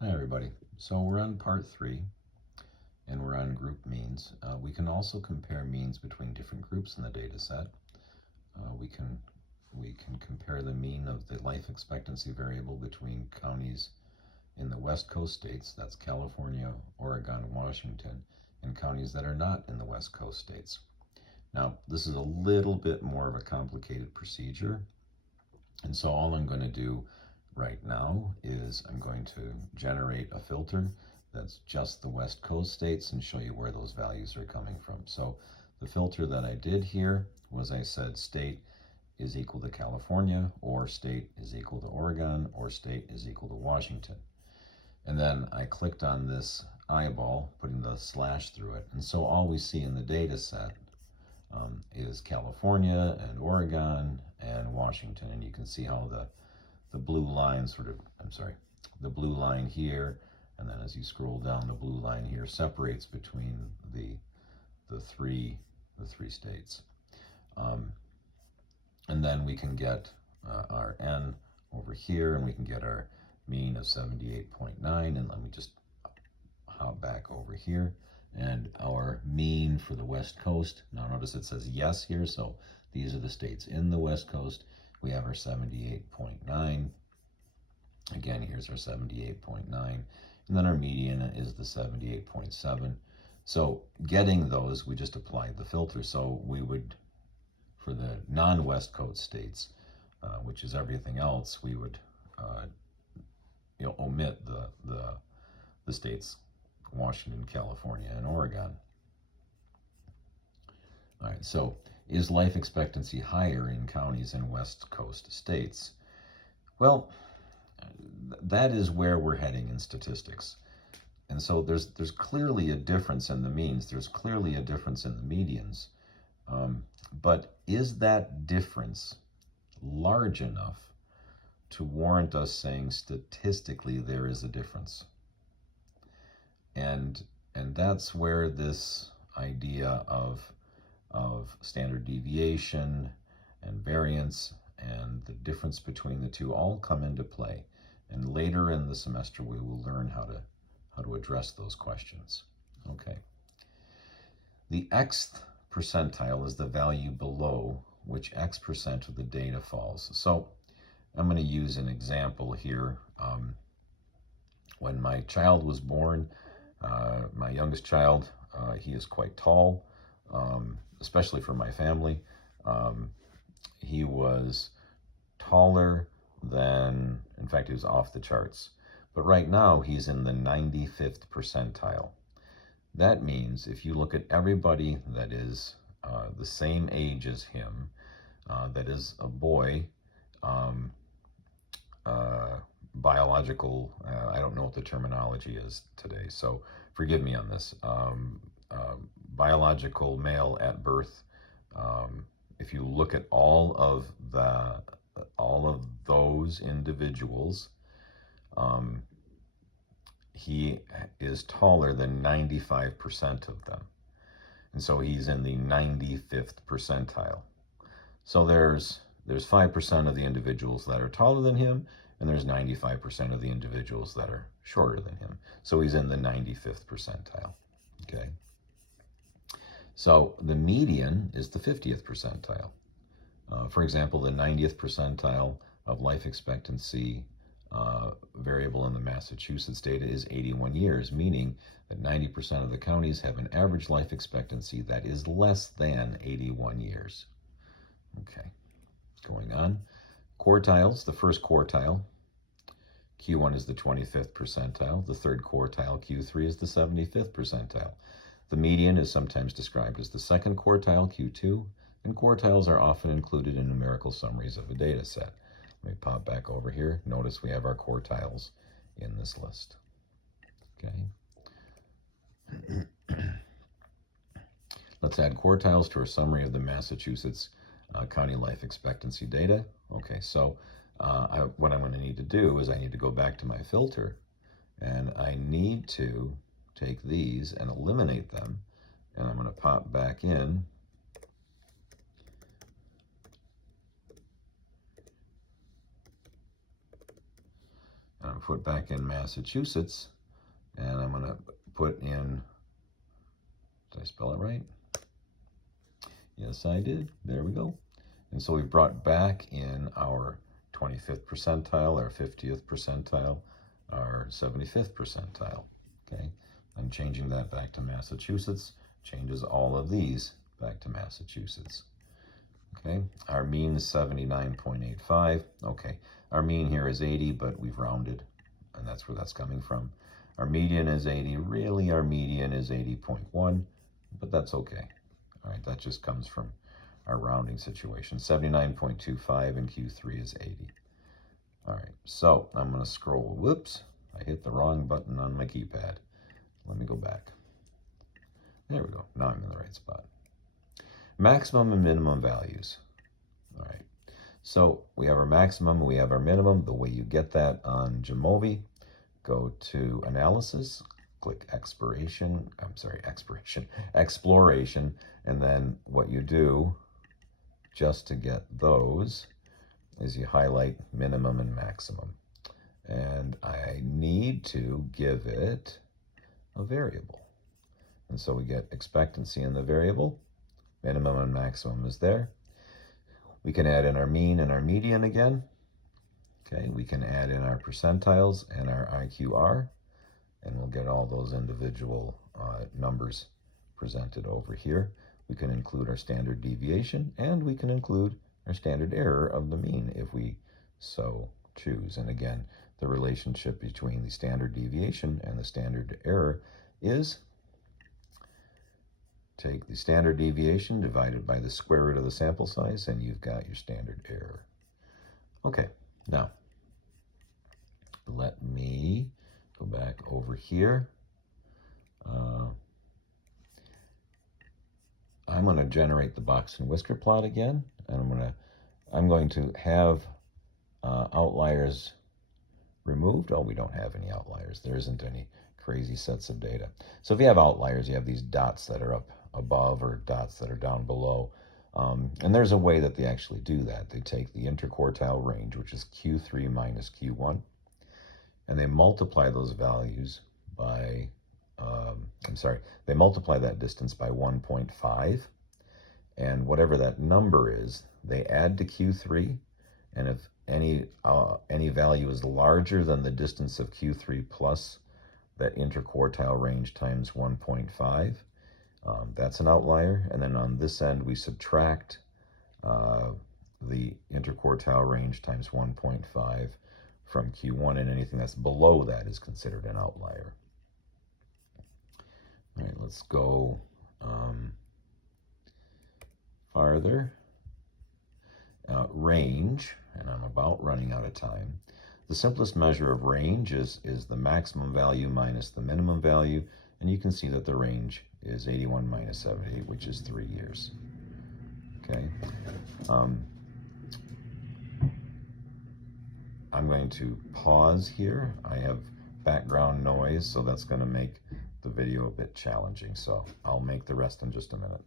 Hi everybody. So we're on part 3 and we're on group means. We can also compare means between different groups in the data set. We can compare the mean of the life expectancy variable between counties in the West Coast states, that's California, Oregon, Washington, and counties that are not in the West Coast states. Now, this is a little bit more of a complicated procedure, and so all I'm going to do right now is I'm going to generate a filter that's just the West Coast states and show you where those values are coming from. So the filter that I did here was I said state is equal to California, or state is equal to Oregon, or state is equal to Washington. And then I clicked on this eyeball, putting the slash through it. And so all we see in the data set is California and Oregon and Washington. And you can see how the blue line the blue line here, and then as you scroll down, the blue line here separates between the three states. And then we can get our n over here, and we can get our mean of 78.9. And let me just hop back over here, and our mean for the West Coast. Now notice it says yes here, so these are the states in the West Coast. We have our 78.9. Again, here's our 78.9, and then our median is the 78.7. So getting those, we just applied the filter. So we would, for the non-West Coast states, which is everything else, we would omit the states Washington, California, and Oregon. All right, so is life expectancy higher in counties in West Coast states? Well, that is where we're heading in statistics. And so there's clearly a difference in the means. There's clearly a difference in the medians. But is that difference large enough to warrant us saying statistically there is a difference? And that's where this idea of standard deviation and variance and the difference between the two all come into play. And later in the semester, we will learn how to address those questions. Okay. The xth percentile is the value below which x percent of the data falls. So I'm going to use an example here. When my child was born, my youngest child, he is quite tall, especially for my family. He was taller than, in fact, he was off the charts. But right now, he's in the 95th percentile. That means if you look at everybody that is the same age as him, that is a boy, biological, I don't know what the terminology is today, so forgive me on this, biological male at birth, if you look at all of those individuals, he is taller than 95% of them. And so he's in the 95th percentile. So there's 5% of the individuals that are taller than him, and there's 95% of the individuals that are shorter than him. So he's in the 95th percentile. Okay. So the median is the 50th percentile. For example, the 90th percentile of life expectancy variable in the Massachusetts data is 81 years, meaning that 90% of the counties have an average life expectancy that is less than 81 years. Okay, going on. Quartiles, the first quartile, Q1 is the 25th percentile. The third quartile, Q3, is the 75th percentile. The median is sometimes described as the second quartile, Q2, and quartiles are often included in numerical summaries of a data set. Let me pop back over here. Notice we have our quartiles in this list. Okay. Let's add quartiles to our summary of the Massachusetts county life expectancy data. Okay, so what I'm going to need to do is I need to go back to my filter, and I need to take these and eliminate them, and I'm going to pop back in. And I'm going to put back in Massachusetts, and I'm going to put in, did I spell it right? Yes, I did. There we go. And so we've brought back in our 25th percentile, our 50th percentile, our 75th percentile. Okay, I'm changing that back to Massachusetts, changes all of these back to Massachusetts. Okay, our mean is 79.85. Okay, our mean here is 80, but we've rounded, and that's where that's coming from. Our median is 80. Really, our median is 80.1, but that's okay. All right, that just comes from our rounding situation. 79.25 in Q3 is 80. All right, so I'm going to scroll. Whoops, I hit the wrong button on my keypad. Let me go back. There we go. Now I'm in the right spot. Maximum and minimum values. All right, so we have our maximum, we have our minimum. The way you get that on Jamovi, go to Analysis, click Exploration, and then what you do just to get those is you highlight minimum and maximum. And I need to give it a variable. And so we get expectancy in the variable. Minimum and maximum is there. We can add in our mean and our median again. Okay, we can add in our percentiles and our IQR, and we'll get all those individual numbers presented over here. We can include our standard deviation, and we can include our standard error of the mean if we so choose. And again, the relationship between the standard deviation and the standard error is take the standard deviation divided by the square root of the sample size, and you've got your standard error. Okay, now let me go back over here. I'm going to generate the box and whisker plot again, and I'm going to have outliers removed. Oh, we don't have any outliers. There isn't any crazy sets of data. So if you have outliers, you have these dots that are up above or dots that are down below. And there's a way that they actually do that. They take the interquartile range, which is Q3 minus Q1, and they multiply those values by, they multiply that distance by 1.5, and whatever that number is, they add to Q3, and if any value is larger than the distance of Q3 plus that interquartile range times 1.5, that's an outlier. And then on this end, we subtract the interquartile range times 1.5 from Q1, and anything that's below that is considered an outlier. All right, let's go farther. Range, and I'm about running out of time. The simplest measure of range is the maximum value minus the minimum value, and you can see that the range is 81 minus 78, which is 3 years. Okay. I'm going to pause here. I have background noise, so that's going to make the video a bit challenging. So I'll make the rest in just a minute.